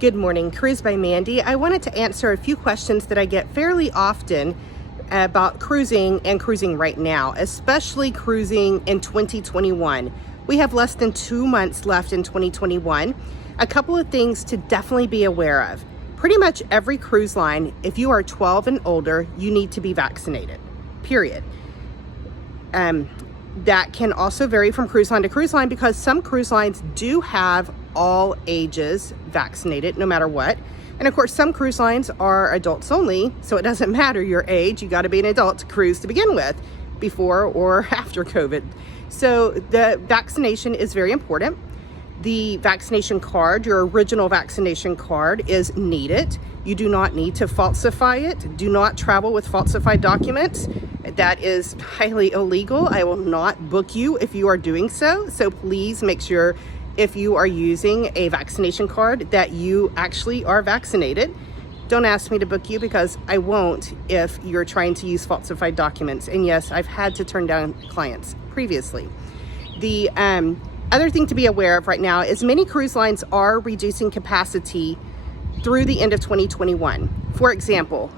Good morning, Cruise by Mandy. I wanted to answer a few questions that I get fairly often about cruising and cruising right now, especially cruising in 2021. We have less than 2 months left in 2021. A couple of things to definitely be aware of. Pretty much every cruise line, if you are 12 and older, you need to be vaccinated, period. That can also vary from cruise line to cruise line because some cruise lines do have all ages vaccinated no matter what. And of course, some cruise lines are adults only, so it doesn't matter your age. You got to be an adult to cruise to begin with, before or after COVID. So the vaccination is very important. The vaccination card, your original vaccination card, is needed. You do not need to falsify it. Do not travel with falsified documents. That is highly illegal. I will not book you if you are doing so. So please make sure if you are using a vaccination card that you actually are vaccinated. Don't ask me to book you because I won't if you're trying to use falsified documents. And yes, I've had to turn down clients previously. The other thing to be aware of right now is many cruise lines are reducing capacity through the end of 2021. For example,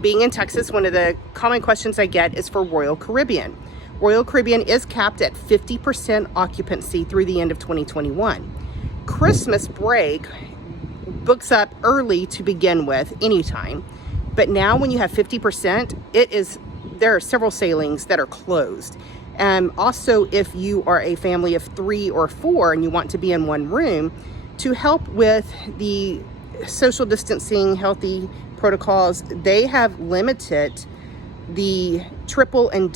being in Texas, one of the common questions I get is for Royal Caribbean. Royal Caribbean is capped at 50% occupancy through the end of 2021. Christmas break books up early to begin with, anytime. But now when you have 50%, there are several sailings that are closed. Also, if you are a family of 3 or 4 and you want to be in one room, to help with the social distancing, healthy protocols, they have limited the triple and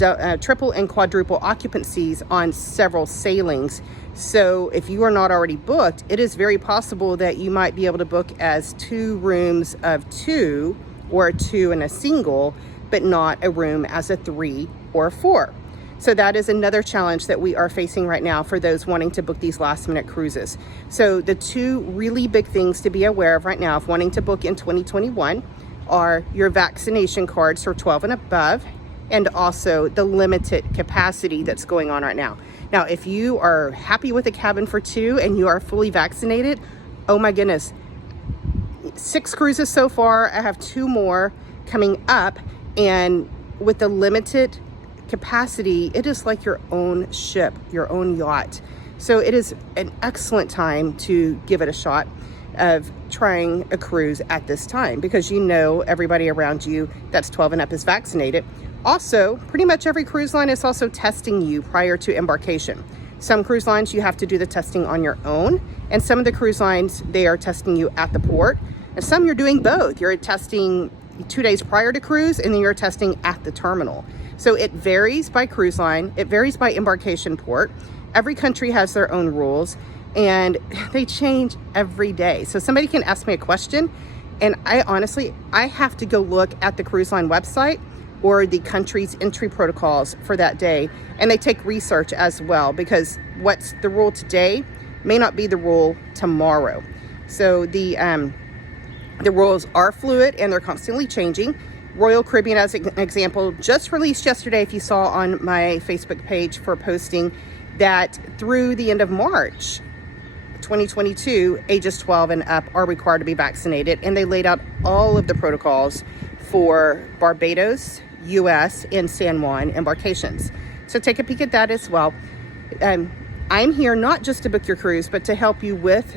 quadruple occupancies on several sailings. So if you are not already booked, it is very possible that you might be able to book as 2 rooms of 2 or a 2 and a single, but not a room as a 3 or 4. So that is another challenge that we are facing right now for those wanting to book these last minute cruises. So the 2 really big things to be aware of right now if wanting to book in 2021 are your vaccination cards for 12 and above, and also the limited capacity that's going on right now. Now, if you are happy with a cabin for 2 and you are fully vaccinated, oh my goodness, 6 cruises so far. I have 2 more coming up, and with the limited capacity, it is like your own ship, your own yacht. So it is an excellent time to give it a shot of trying a cruise at this time because you know everybody around you that's 12 and up is vaccinated. Also, pretty much every cruise line is also testing you prior to embarkation. Some cruise lines you have to do the testing on your own, and some of the cruise lines they are testing you at the port, and some you're doing both. You're testing 2 days prior to cruise and then you're testing at the terminal. So it varies by cruise line, it varies by embarkation port. Every country has their own rules and they change every day. So somebody can ask me a question and I have to go look at the cruise line website or the country's entry protocols for that day. And they take research as well because what's the rule today may not be the rule tomorrow. So the rules are fluid and they're constantly changing. Royal Caribbean, as an example, just released yesterday, if you saw on my Facebook page for posting, that through the end of March 2022, ages 12 and up are required to be vaccinated. And they laid out all of the protocols for Barbados, US, and San Juan embarkations. So take a peek at that as well. I'm here not just to book your cruise, but to help you with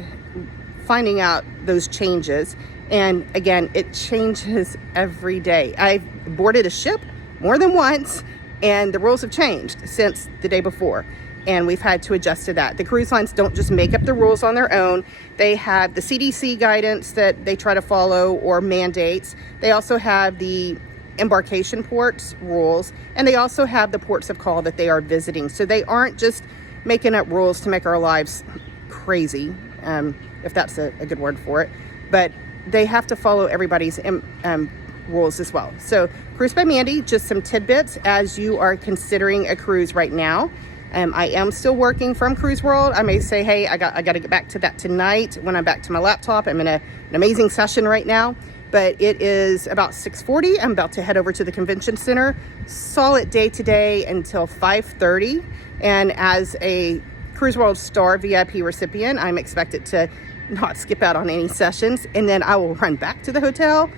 finding out those changes. And again, it changes every day. I've boarded a ship more than once and the rules have changed since the day before. And we've had to adjust to that. The cruise lines don't just make up the rules on their own. They have the CDC guidance that they try to follow or mandates. They also have the embarkation ports rules, and they also have the ports of call that they are visiting. So they aren't just making up rules to make our lives crazy, if that's a good word for it, but they have to follow everybody's rules as well. So Cruise by Mandy, just some tidbits as you are considering a cruise right now. I am still working from Cruise World. I may say, hey, I got to get back to that tonight when I'm back to my laptop. I'm in an amazing session right now, but it is about 6:40. I'm about to head over to the convention center. Solid day today until 5:30. And as a Cruise World Star VIP recipient, I'm expected to not skip out on any sessions. And then I will run back to the hotel,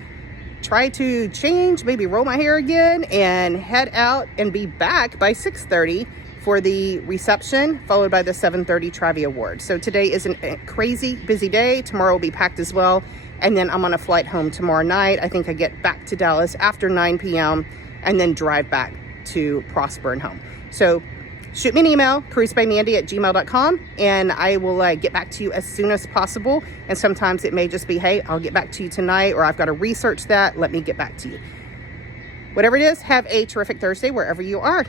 try to change, maybe roll my hair again, and head out and be back by 6:30 for the reception, followed by the 7:30 Travie Award. So today is a crazy busy day. Tomorrow will be packed as well. And then I'm on a flight home tomorrow night. I think I get back to Dallas after 9 p.m. and then drive back to Prosper and home. So shoot me an email, CruiseByMandy@gmail.com, and I will get back to you as soon as possible. And sometimes it may just be, hey, I'll get back to you tonight, or I've got to research that. Let me get back to you. Whatever it is, have a terrific Thursday wherever you are.